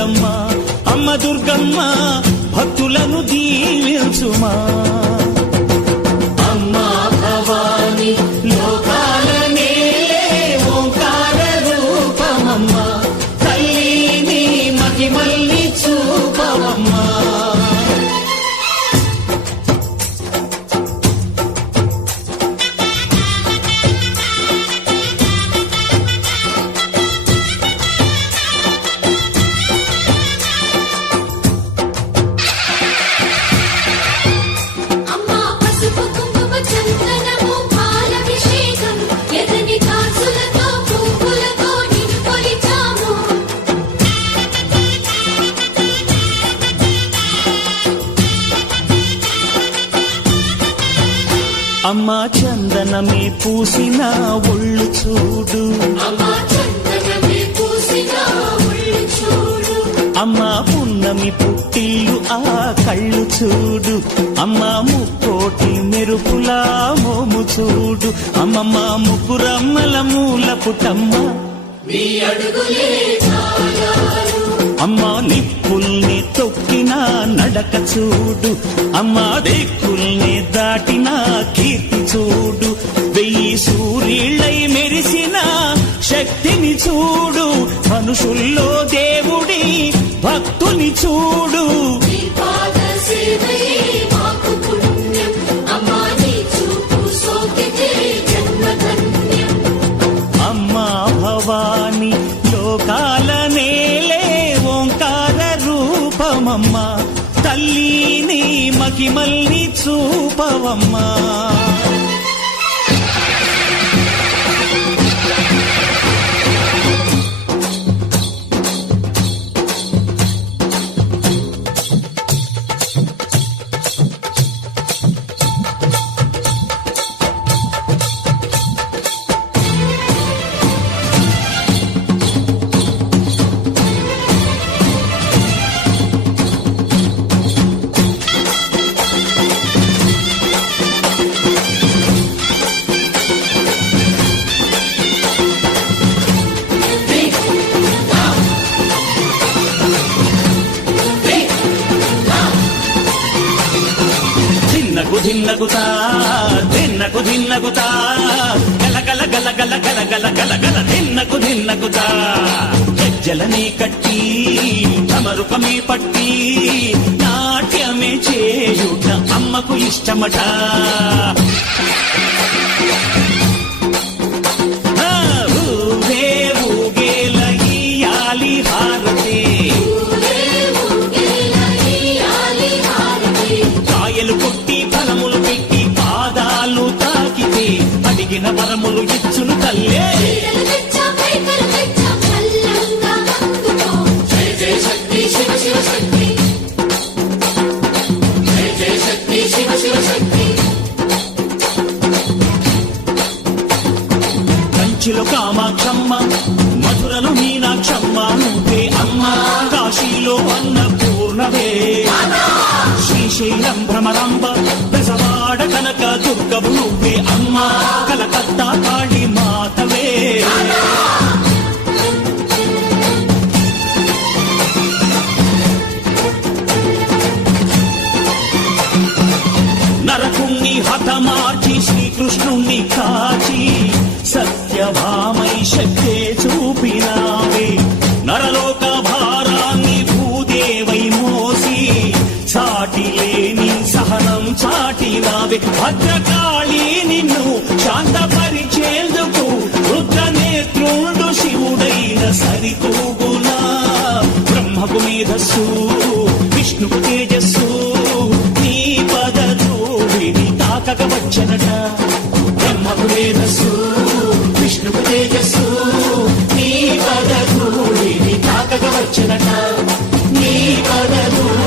ఎల్లమ్మ అమ్మ దుర్గమ్మ భక్తులను దీవించుమా. అమ్మా భవాని లోకాల నేలే ఓంకార రూపమమ్మ తల్లిని మహిమల్ని చూపవమ్మా. అమ్మా చందనమే పూసిన ఒళ్ళు చూడు అమ్మా పున్నమి పుట్టిల్లు ఆ కళ్ళు చూడు అమ్మా ముక్కోటి మెరుపులా మోము చూడు అమ్మమ్మ ముగ్గురమ్మల మూల పుట్టమ్మ అమ్మా నిప్పుల్ని తొక్కిన నడక చూడు అమ్మా దిక్కుల్ని దాటిన కీర్తి చూడు 1000 సూర్యుళ్ళై మెరిసిన శక్తిని చూడు మనుషుల్లో దేవుడి భక్తుని చూడు. అమ్మా భవాని లోకాల నేలే ఓంకార రూపమమ్మ తల్లిని మహిమల్ని చూపవమ్మా. ధిన్నగుతా ధిన్నకు ధిన్నగుతా గలగల గలగల గలగల గలగల ధిన్నగుతా గజ్జలనే కట్టి తమరుకమే పట్టి నాట్యమే చేయుట అమ్మకు ఇష్టమట. ఊగే ఊగేల ఇయ్యాలి హారతి కాయలు కొట్టి ఫలములు పెట్టి పాదాలు తాకితే అడిగిన వరములు ఇచ్చును తల్లే. కంచిలో కామాక్షమ్మ మధురలో మీనాక్షమ్మ నువ్వే అమ్మ కాశీలో అన్నపూర్ణవే శ్రీశైలం భ్రమరాంబ బెజవాడ కనక దుర్గవు నువ్వే అమ్మ కలకత్తా కాళీ మాతవే. నరకుణ్ణి హతమార్చి శ్రీకృష్ణుణ్ణి కాచి సత్యభామై శక్తే చూపినావే నరలోక భారాన్ని భూదేవై మోసి సాటి లేని సహనం చాటినావే. భద్రకాళి నిన్ను శాంతపరిచేందుకు రుద్రనేత్రుండు శివుడైన సరితూగునా. బ్రహ్మకు మేధస్సు విష్ణుకు తేజస్సు నీ పదధూళిని తాకక వచ్చనట. బ్రహ్మకు మేధస్సు విష్ణుకు తేజస్సు నీ పదధూళిని తాకక వచ్చనట. నీ పదధూళి